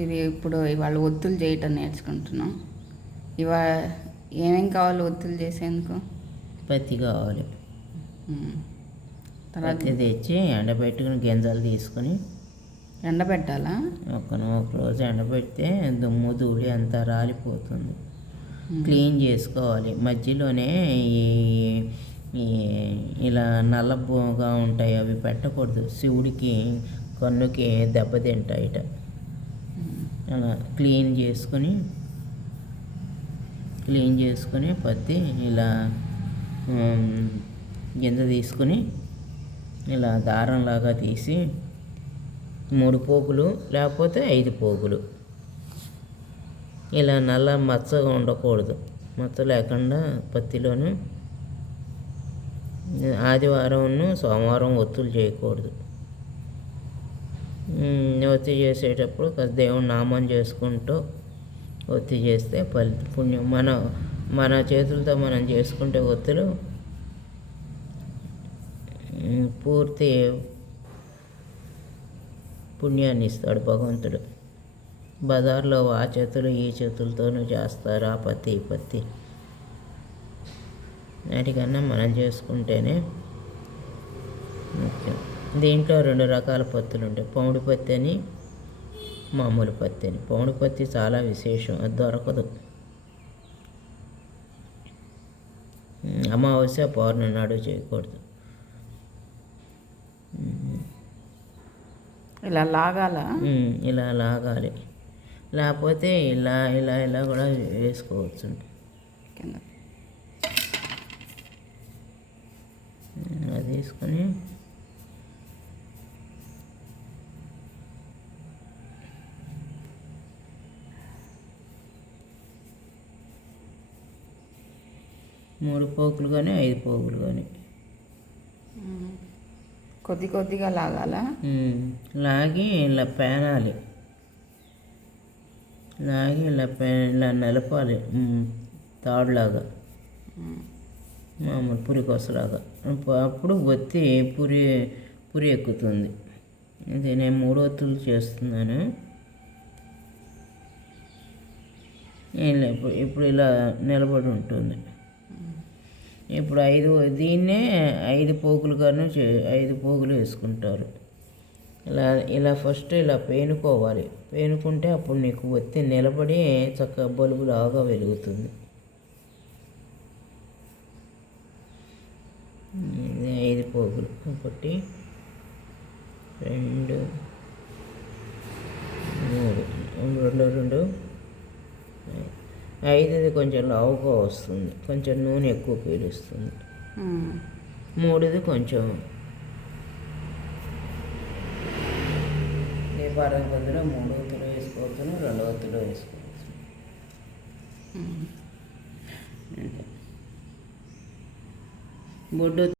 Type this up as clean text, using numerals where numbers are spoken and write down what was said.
ఇది ఇప్పుడు ఇవాళ ఒత్తులు చేయటం నేర్చుకుంటున్నాం. ఏమేం కావాలి ఒత్తులు చేసేందుకు? పత్తి కావాలి. తర్వాత పత్తి తెచ్చి ఎండబెట్టుకుని గింజలు తీసుకుని ఎండబెట్టాలా? ఒక రోజు ఎండబెడితే దుమ్ము ధూళి అంతా రాలిపోతుంది. క్లీన్ చేసుకోవాలి. మధ్యలోనే ఈ ఇలా నల్లగా ఉంటాయి, అవి పెట్టకూడదు. శివుడికి కన్నుకి దెబ్బతింటాయిట. అలా క్లీన్ చేసుకొని పత్తి ఇలా గింజ తీసుకుని ఇలా దారంలాగా తీసి 3 పోగులు లేకపోతే 5 పోగులు ఇలా నల్ల మచ్చగా ఉండకూడదు. మచ్చ లేకుండా పత్తిలోను ఆదివారం సోమవారం ఒత్తులు చేయకూడదు. ఒత్తి చేసేటప్పుడు దేవుని నామం చేసుకుంటూ ఒత్తి చేస్తే పుణ్యం. మన చేతులతో మనం చేసుకుంటే ఒత్తులు పూర్తి పుణ్యాన్ని ఇస్తాడు భగవంతుడు. బజార్లో ఆ చేతులు ఈ చేతులతోనూ చేస్తారు ఆ పత్తి ఈ పత్తి. వాటికన్నా మనం చేసుకుంటేనే ముఖ్యం. దీంట్లో 2 రకాల పత్తులు ఉంటాయి, పౌడి పత్తి అని మామూలు పత్తి అని. పౌడి పత్తి చాలా విశేషం, అది దొరకదు. అమావాస్య పౌర్ణమి నాడు చేయకూడదు. ఇలా లాగాలా? ఇలా లాగాలి, లేకపోతే ఇలా ఇలా ఇలా కూడా వేసుకోవచ్చు. అది తీసుకొని మూడు పోగులు కానీ 5 పోగులు కానీ కొద్దిగా లాగాలా? లాగి ఇలా పేనాలి. లాగి ఇలా నలపాలి తాడులాగా, మామూలు పురికొసలాగా. అప్పుడు ఒత్తి పురి ఎక్కుతుంది. ఇది నేను 3 ఒత్తులు చేస్తున్నాను. ఇప్పుడు ఇలా నిలబడి ఉంటుంది. ఇప్పుడు 5 పోగులుగాను 5 పోగులు వేసుకుంటారు. ఇలా ఫస్ట్ ఇలా పేనుకోవాలి. పేనుకుంటే అప్పుడు నీకు ఒత్తి నిలబడి చక్కగా బల్బులాగా వెలుగుతుంది. ఇది 5 పోగులు. 1 2 3 2 5ది కొంచెం లావుగా వస్తుంది, కొంచెం నూనె ఎక్కువ పీలుస్తుంది. 3ది కొంచెం దీపారం కొద్దిలో 3 ఒత్తులు వేసుకోవచ్చు, 2 ఒత్తులు వేసుకోవచ్చు. బొడ్డు